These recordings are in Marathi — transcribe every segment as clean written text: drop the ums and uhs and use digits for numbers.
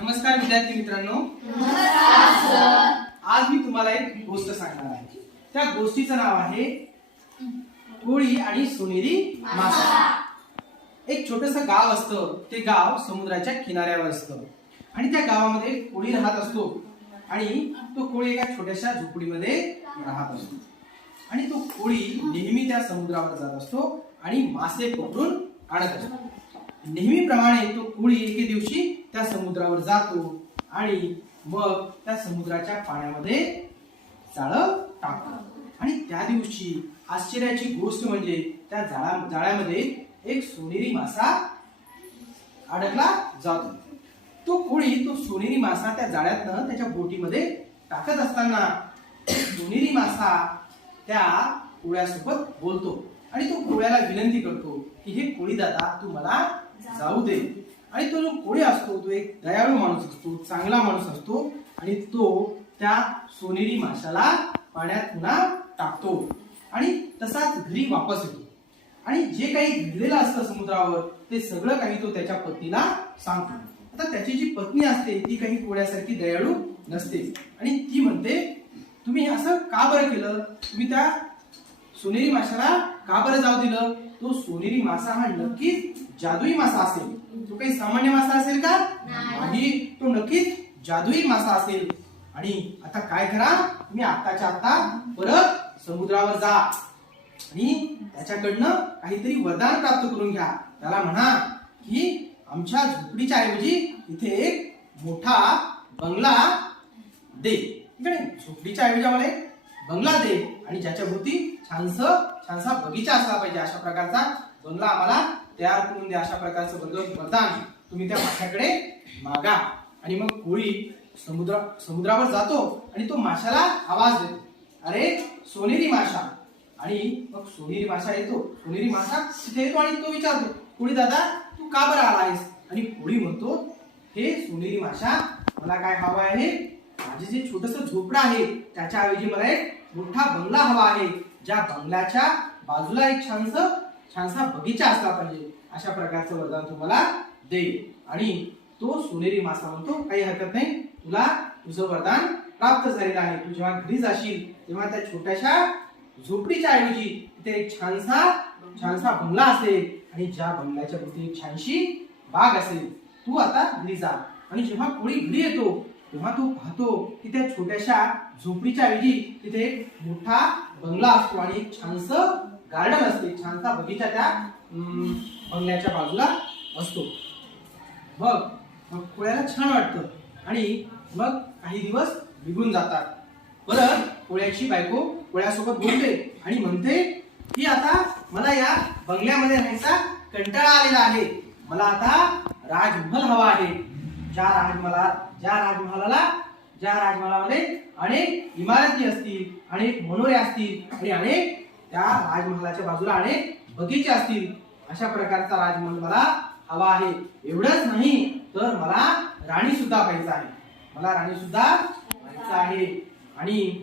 नमस्कार विद्यार्थी मित्रांनो. आज मी तुम्हाला एक गोष्ट सांगणार आहे. त्या गोष्टीचं नाव आहे कोळी आणि सोनेरी मासा. एक छोटंसं गाव असतं. ते गाव समुद्राच्या किनाऱ्यावर असतं आणि त्या गावामध्ये कोळी राहत असतो आणि तो कोळी एका छोट्याशा झोपडीमध्ये राहत असतो आणि तो कोळी नेहमी त्या समुद्रावर जात असतो आणि मासे पकडून आणत असतो. नेहमीप्रमाणे तो कोळी एके दिवशी त्या समुद्रावर जातो आणि मग त्या समुद्राच्या पाण्यामध्ये जाळं टाकतो आणि त्या दिवशी आश्चर्याची गोष्ट म्हणजे त्या जाळ्यामध्ये एक सोनेरी मासा अडकला जातो. तो कोळी तो सोनेरी मासा त्या जाळ्यातनं त्याच्या बोटीमध्ये टाकत असताना सोनेरी मासा त्या कोळ्यासोबत बोलतो आणि तो कोळ्याला विनंती करतो की हे कोळी दादा तू मला जाऊ दे. आणि तो जो कोळी असतो तो एक दयाळू माणूस असतो, चांगला माणूस असतो आणि तो त्या सोनेरी माशाला पाण्यात पुन्हा टाकतो आणि तसाच घरी वापस येतो आणि जे काही घडलेलं असतं समुद्रावर ते सगळं काही तो त्याच्या पत्नीला सांगतो. आता त्याची जी पत्नी असते ती काही कोळ्यासारखी दयाळू नसते आणि ती म्हणते तुम्ही असं का बरं केलं, तुम्ही त्या सोनेरी माशाला का बरं जाऊ दिलं. तो सोनेरी मासा हा नक्कीच जादुई मासा असेल. तो काही सामान्य मासा असेल का नाही, तो नक्कीच जादुई मासा असेल. आणि आता काय करा, तुम्ही आत्ताच्या आत्ता परत समुद्रावर जा आणि त्याच्याकडनं काहीतरी वरदान प्राप्त करून घ्या. त्याला म्हणा की आमच्या झोपडीच्या ऐवजी इथे एक मोठा बंगला दे. इकडे झोपडीच्या ऐवजी आम्हाला एक बंगला दे आणि ज्याच्या भोवती छानसा बगीचा असला पाहिजे. अशा प्रकारचा बंगला आम्हाला तयार करून द्या. अशा प्रकारचं वरदान तुम्ही त्या माशाकडे मागा. आणि मग कोळी समुद्रावर जातो आणि तो माशाला आवाज देतो, अरे सोनेरी माशा. आणि मग सोनेरी माशा येतो. सोनेरी माशा तिथे येतो आणि तो विचारतो, कोळी दादा तू का बरं आला आहेस. आणि कोळी म्हणतो, हे सोनेरी माशा मला काय हवं आहे, माझे जे छोटंसं झोपडं आहे त्याच्या ऐवजी मला एक मोठा बंगला हवा आहे. ज्या बंगल्याच्या बाजूला एक छानसा बगीचा असला पाहिजे. अशा प्रकारचं वरदान तुम्हाला दे. आणि तो सोनेरी मासा म्हणतो, काही हरकत नाही, तुला तुझं वरदान प्राप्त झालेलं आहे. तू जेव्हा घरी जाशील तेव्हा त्या छोट्याशा झोपडीच्या ऐवजी तिथे एक छानसा बंगला असेल आणि ज्या बंगल्याच्या भोवती एक छानशी बाग असेल. तू आता घरी जा. आणि जेव्हा कोळी घरी येतो तेव्हा तो पाहतो की त्या छोट्याशा झोपडीच्या ऐवजी तिथे एक मोठा बंगला असतो आणि एक छानसं गार्डन असते, छानसा बगीचा त्या बंगल्याच्या बाजूला असतो. मग कोळ्याला छान वाटतं आणि मग काही दिवस निघून जातात. परत कोळ्याची बायको कोळ्यासोबत बोलते आणि म्हणते की आता मला या बंगल्यामध्ये राहायचा कंटाळा आलेला आहे. मला आता राजमहल हवा आहे. ज्या राजमहालामध्ये अनेक इमारती असतील, अनेक मनोरे असतील आणि अनेक त्या राजमहालाच्या बाजूला अनेक बगीचे असतील. अशा प्रकारचा राजमहल मला हवा आहे. एवढंच नाही तर मला राणी सुद्धा पाहिजे आहे. आणि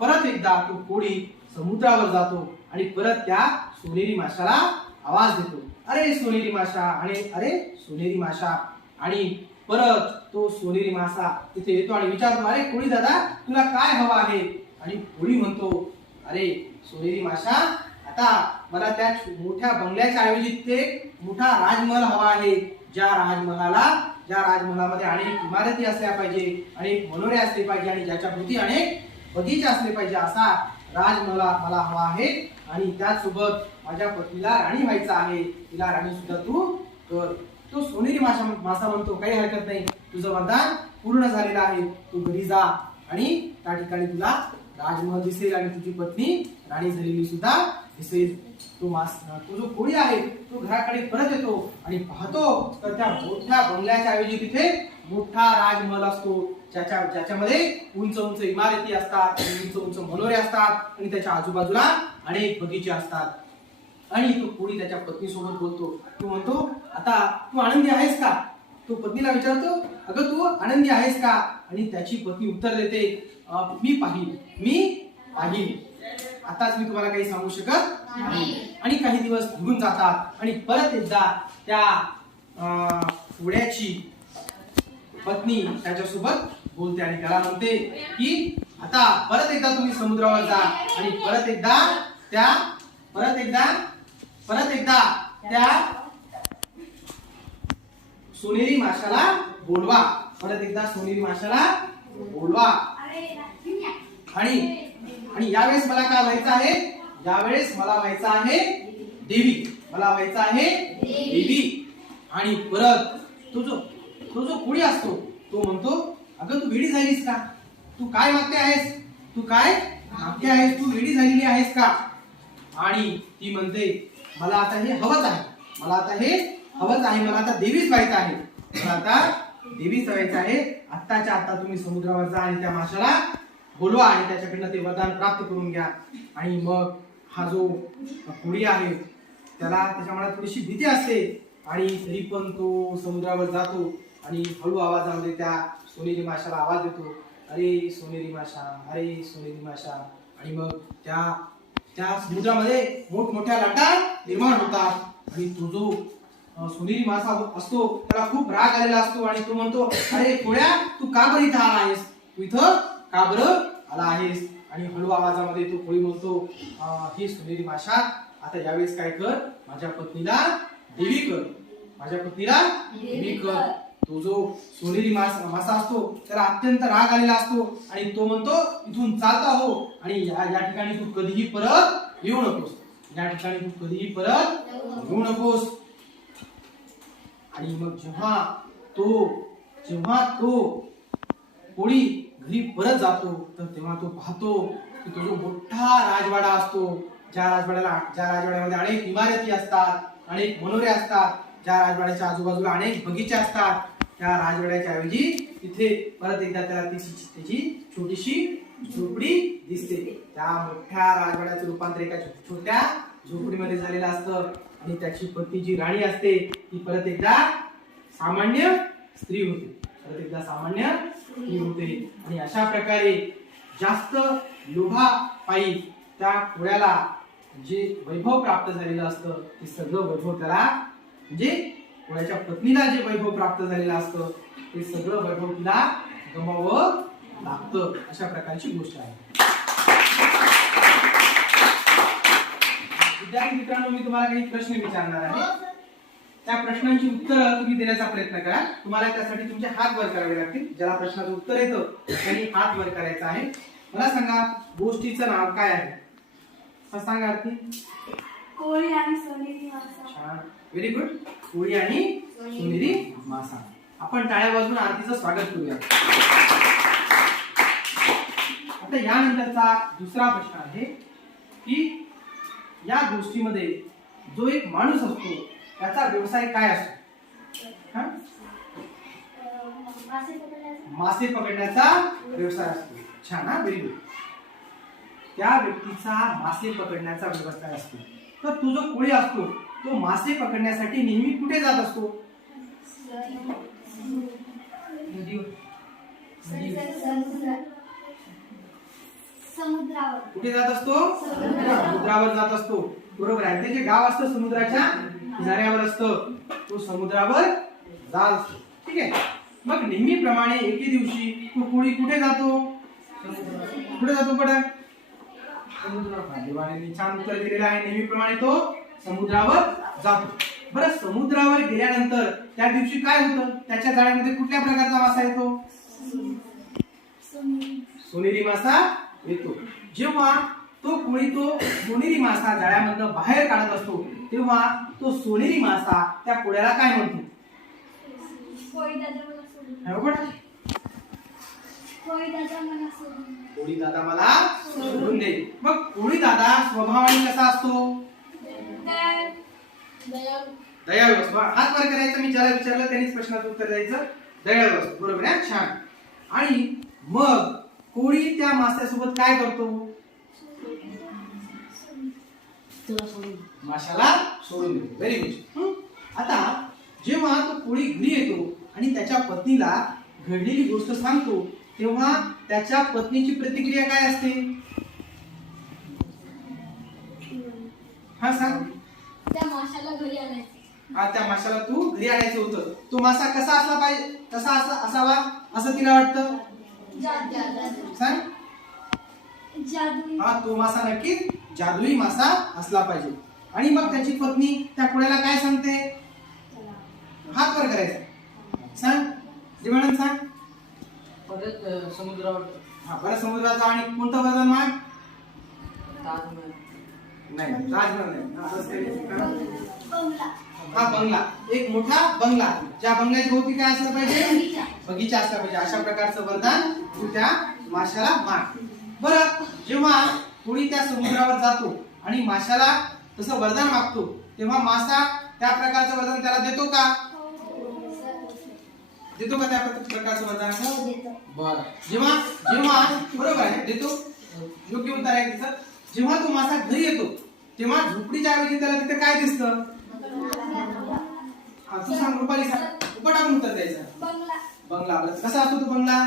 परत एकदा तो कोळी समुद्रावर जातो आणि परत त्या सोनेरी माशाला आवाज देतो, अरे सोनेरी माशा. आणि अरे सोनेरी माशा. आणि परत तो सोनेरी मासा तिथे येतो आणि विचारतो, अरे कोळी दादा तुला काय हवं आहे. आणि कोळी म्हणतो, अरे सोनेरी माशा, आता मला त्या मोठ्या बंगल्याच्या ऐवजी ते मोठा राजमहल हवा आहे. ज्या राजमहालामध्ये अनेक इमारती असल्या पाहिजे, अनेक मनोरे असले पाहिजे आणि ज्याच्या भोवती अनेक बगीचे असले पाहिजे. असा राजमहल मला हवा आहे. आणि त्याचसोबत माझ्या पत्नीला राणी व्हायचं आहे. तिला राणी सुद्धा तू कर. तो सोनेरी मासा म्हणतो, काही हरकत नाही, तुझं वरदान पूर्ण झालेलं आहे. तू घरी जा आणि त्या ठिकाणी तुला राजमहल दिसेल आणि तुझी पत्नी राणी झालेली सुद्धा दिसेल. तो जो कोळी आहे तो घराकडे परत येतो आणि पाहतो तर त्या मोठ्या बंगल्याच्या ऐवजी तिथे मोठा राजमहल असतो, ज्याच्यामध्ये उंच इमारती असतात, उंच मनोरे असतात आणि त्याच्या आजूबाजूला अनेक बगीचे असतात. आणि तो कोळी त्याच्या पत्नी सोबत बोलतो. तो म्हणतो, आता तू आनंदी आहेस का. तो पत्नीला विचारतो, अगं तू आनंदी आहेस का. आणि त्याची पत्नी उत्तर देते, मी पाहीन. आताच मी तुम्हाला काही सांगू शकत नाही. आणि काही दिवस निघून जातात आणि परत एकदा त्या कोळ्याची पत्नी त्याच्यासोबत बोलते आणि त्याला म्हणते की आता परत एकदा तुम्ही समुद्रावर जा आणि परत एकदा त्या सोनेरी माशाला बोलवा. परत एकदा सोनेरी माशाला बोलवा. आणि यावेळेस मला काय व्हायचं आहे? यावेळेस मला व्हायचं आहे देवी. मला व्हायचं आहे देवी. आणि परत तो जो कोळी असतो तो म्हणतो, अगं तू वेडी झालीस का? तू काय मागते आहेस? तू वेडी झालेली आहेस का? आणि ती म्हणते, मला आता हे हवंच आहे. मला आता देवीच व्हायचं आहे. आत्ताच्या आता तुम्ही समुद्रावर जा आणि त्या माशाला बोलवा आणि त्याच्याकडनं ते वरदान प्राप्त करून घ्या. आणि मग हा जो कोळी आहे त्याला त्याच्या मनात थोडीशी भीती असते आणि तरी पण तो समुद्रावर जातो आणि हळू आवाजामध्ये त्या सोनेरी माशाला आवाज देतो, अरे सोनेरी माशा, अरे सोनेरी माशा. आणि मग त्या समुद्रामध्ये मोठमोठ्या लाटा निर्माण होतात आणि तो जो सोनेरी मासा असतो त्याला खूप राग आलेला असतो आणि तो म्हणतो, अरे कोळ्या, तू का बरं इथं आला आहेस? तू इथं का बरं आला आहेस? आणि हळू आवाजामध्ये तो कोळी म्हणतो, ही सोनेरी माशा, आता यावेळेस काय कर, माझ्या पत्नीला देवी कर. तो जो सोनेरी मासा असतो त्याला अत्यंत राग आलेला असतो आणि तो म्हणतो, इथून चालता हो आणि या ठिकाणी तू कधीही परत येऊ नकोस. आणि मग जेव्हा तो कोळी घरी परत जातो तर तेव्हा तो पाहतो की तो जो मोठा राजवाडा असतो, ज्या राजवाड्यामध्ये अनेक इमारती असतात, अनेक मनोरे असतात, ज्या राजवाड्याच्या आजूबाजूला अनेक बगीचे असतात, त्या राजवाड्याच्या ऐवजी तिथे परत एकदा त्याला त्याची छोटीशी झोपडी दिसते. त्या मोठ्या राजवाड्याचं रूपांतर एका छोट्या झोपडीमध्ये झालेलं असतं आणि त्याची पत्नी जी राणी असते ती परत एकदा सामान्य स्त्री होते. आणि अशा प्रकारे जास्त लोभापायी त्या कोळ्याला जे वैभव प्राप्त झालेलं असतं ते सगळं वैभव त्याला, म्हणजे कोळ्याच्या पत्नीला जे वैभव प्राप्त झालेलं असतं ते सगळं वैभव तिला गमावं लागतं. अशा प्रकारची गोष्ट आहे. विद्यार्थी मित्रांनो, मी तुम्हाला काही प्रश्न विचारणार आहे. त्या प्रश्नांची उत्तरं तुम्ही देण्याचा प्रयत्न करा. तुम्हाला त्यासाठी तुमचे हात वर करावे लागतील. ज्याला प्रश्नाचं उत्तर येतं त्यांनी हात वर करायचा आहे. मला सांगा, गोष्टीचं नाव काय आहे? सांगा आरती. कोळी आणि सोनेरी मासा. छान, व्हेरी गुड. कोळी आणि सोनेरी मासा. आपण टाळ्या वाजवून आरतीचं स्वागत करूया. आता यानंतरचा दुसरा प्रश्न आहे की या गोष्टीमध्ये जो एक माणूस असतो त्याचा व्यवसाय काय असतो? मासे पकडण्याचा व्यवसाय असतो. छान, हा, व्हेरी गुड. त्या व्यक्तीचा मासे पकडण्याचा व्यवसाय असतो. तर तो जो कोळी असतो तो मासे पकडण्यासाठी नेहमी कुठे जात असतो? समुद्रावर. कुठे जात असतो? समुद्रावर जात असतो. बरोबर आहे. ते जे गाव असतं समुद्राच्या किनाऱ्यावर असतं, तो समुद्रावर जात असतो. ठीक आहे. मग नेहमीप्रमाणे एके दिवशी तो कोळी कुठे जातो? बडा देवाने छान उत्तर दिलेलं आहे. नेहमीप्रमाणे तो समुद्रावर जातो. बरं, समुद्रावर गेल्यानंतर त्या दिवशी काय होतं? त्याच्या जाळ्यामध्ये कुठल्या प्रकारचा मासा येतो? सोनेरी मासा येतो. जेव्हा तो कोळी तो सोनेरी मासा जाळ्यामधनं बाहेर काढत असतो तेव्हा तो सोनेरी मासा त्या कोळ्याला काय म्हणतो? कोळी दादा मला सोडून दे. मग कोळी दादा स्वभावाने कसा असतो? दयाळू असतो. हात वर करायचं. मी ज्याला विचारलं त्यांनीच प्रश्नाचं उत्तर द्यायचं. दयाळू असतो. बरोबर आहे. छान. आणि मग कोळी त्या माशासोबत काय करतो? माशाला सोडून देतो. Very good. आता जेव्हा तो कोळी घरी येतो आणि त्याच्या पत्नीला घडलेली गोष्ट सांगतो तेव्हा त्याच्या पत्नीची प्रतिक्रिया काय असते? हा, सांग. त्या माशाला घरी आणायचं. त्या माशाला तू घरी आणायचं होतं. तो मासा कसा असला पाहिजे, कसा असावा असं तिला वाटतं? सांग. जादू. हा, तो मासा नक्कीच जादुई मासा असला पाहिजे. आणि मग त्याची पत्नी त्या कोळ्याला काय सांगते? हात वर करायचा. सांग जीवानंद, सांग. परत समुद्रावर हा, परत समुद्राचा आणि कोणतं वरदान माग? ताजमहल. नाही, राजमहल नाही. हा, बस काही. बंगला. हा, बंगला. एक मोठा बंगला, ज्या बंगल्याच्या भोवती काय असलं पाहिजे? बगीचा. बगीचा असला पाहिजे. अशा प्रकारचं वरदान तू त्या माशाला माग. बरं, जेव्हा कोणी त्या समुद्रावर जातो आणि माशाला तसं वरदान मागतो, तेव्हा मासा त्या प्रकारचं वरदान त्याला देतो का? देतो का त्या प्रकारचं वरदान? बरं, जेव्हा जेव्हा बरोबर आहे, देतो. योग्य उत्तर आहे तिचं. जेव्हा तो मासा घरी येतो तेव्हा झोपडीच्या ऐवजी त्याला तिथे काय दिसतं? हा, तू सांग रुपाली, सांग. उपटाकून उत्तर द्यायचं. बंगला. बंगला. बरं, कसा असतो तो बंगला?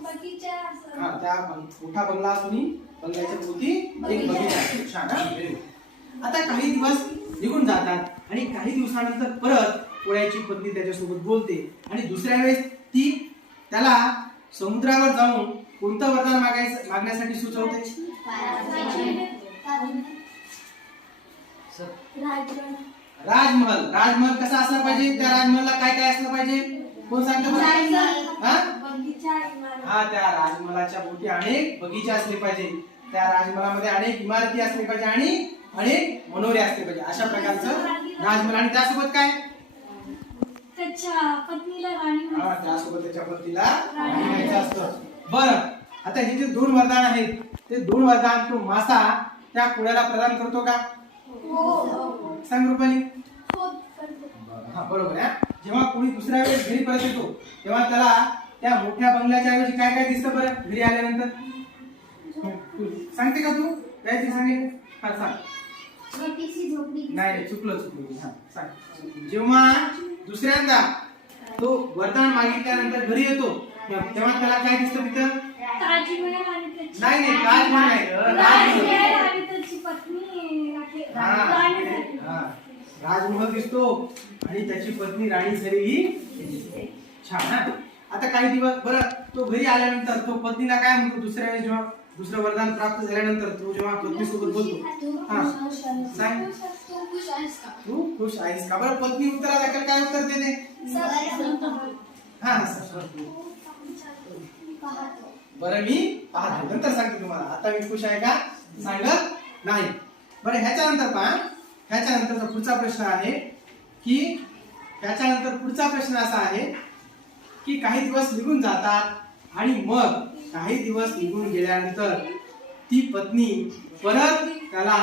बगीचा असं. हा, त्या मोठा बंगला असून बंगल्याच्या भोवती एक बगीचा असतो. छान, हा, very good. आता काही दिवस निघून जातात आणि काही दिवसानंतर परत कोळ्याची पत्नी त्याच्यासोबत बोलते आणि दुसऱ्या वेळेस ती त्याला समुद्रावर जाऊन कोणतं वरदान मागण्यासाठी सुचवते? राजमहल. राजमहल कसा असला पाहिजे? त्या राजमहलला काय काय असलं पाहिजे? कोण सांगतं बरं? हा? बगीचा. इमारत. हा, त्या राजमहलाच्या भोवती अनेक बगीचे असले पाहिजे. त्या राजमहलामध्ये अनेक इमारती असले पाहिजे आणि अनेक मनोरे असले पाहिजे. अशा प्रकारचं राजमहल. आणि त्यासोबत काय? त्याच्या पत्नीला राणी. हा, त्यासोबत त्याच्या पतीला राणी व्हायचं असतं. बरं, आता हे जे दोन वरदान आहेत, ते दोन वरदान तो मासा त्या कोळ्याला प्रदान करतो का? सांग रुपाली. हा, बरोबर आहे. जेव्हा कोणी दुसऱ्या वेळेस घरी परत येतो तेव्हा त्याला त्या मोठ्या बंगल्याच्या ऐवजी काय काय दिसतं बरं घरी आल्यानंतर? सांगते का तू? काय सांगेल? हा, सांग. छोटीशी झोपडी. नाही, चुकलं. हा, सांग. जेव्हा दुसऱ्यांदा तो वरदान मागितल्यानंतर घरी येतो तेव्हा त्याला काय दिसतं तिथं? ताजमहल आणि त्याची. नाही, ताजमहल नाही, राजमहल. आणि त्याची पत्नी हा, राणी झाली. हा, राजमहल दिसतो आणि त्याची पत्नी राणी झालेली दिसते. छान. हा, आता काही दिवस बरं, तो घरी आल्यानंतर तो पत्नीला काय म्हणतो? दुसऱ्या वेळेस जेव्हा दुसरं वरदान प्राप्त झाल्यानंतर तो जेव्हा पत्नी सोबत बोलतो, हा, सांग. तू खुश आहेस का? बरं, पत्नी उत्तरादाखल काय उत्तर देते? हा, सर. बरं, मी पाहतो, नंतर सांगते तुम्हाला. आता मी खुश आहे का सांगत नाही. बरं, ह्याच्यानंतर पहा, ह्याच्यानंतरचा पुढचा प्रश्न आहे की ह्याच्यानंतर पुढचा प्रश्न असा आहे की काही दिवस निघून जातात आणि मग काही दिवस निघून गेल्यानंतर ती पत्नी परत त्याला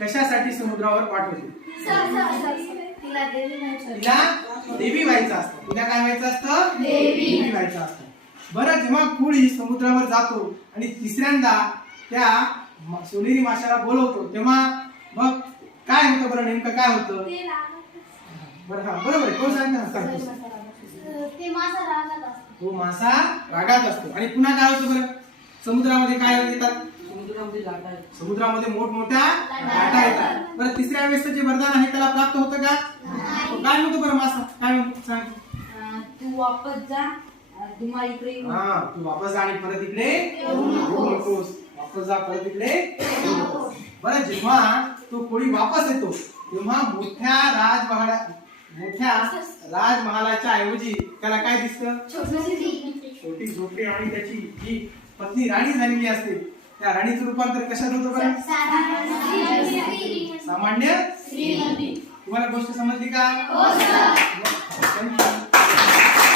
कशासाठी समुद्रावर पाठवते? तिला देवी नाही. तिला देवी व्हायचं असतं. तिला काय व्हायचं असतं? देवी व्हायचं असतं. बरं, जेव्हा कोळी समुद्रावर जातो आणि तिसऱ्यांदा त्या सोनेरी माशाला बोलवतो तेव्हा मग काय होतं बरं? नेमकं काय होतं? बरं, हा, बरोबर आहे. कोण सांगतो? ते मासा रागात असतो. तो मासा रागात असतो. आणि पुन्हा काय होतं बरं? समुद्रामध्ये काय येतात? समुद्रामध्ये लाटा आहेत. समुद्रामध्ये मोठमोठ्या लाटा येतात. बरं, तिसऱ्या वेळेस जे वरदान आहे त्याला प्राप्त होतं का? तो काय म्हणतो बरं मासा? काय म्हणतो सांग. तू वापस जा, तुम्हा इकडे येऊ. हा, तू वापस जा आणि परत इकडे येऊ नकोस. वापस जा, परत इकडे येऊ नकोस. बरं, जेव्हा तो कोळी वापस येतो तेव्हा मोठ्या राजमहालाच्या ऐवजी त्याला काय दिसतं? छोटी झोपडी आणि त्याची जी पत्नी राणी झालेली असते त्या राणीचं रूपांतर कशात होतं बरं? सामान्य. तुम्हाला गोष्ट समजली का?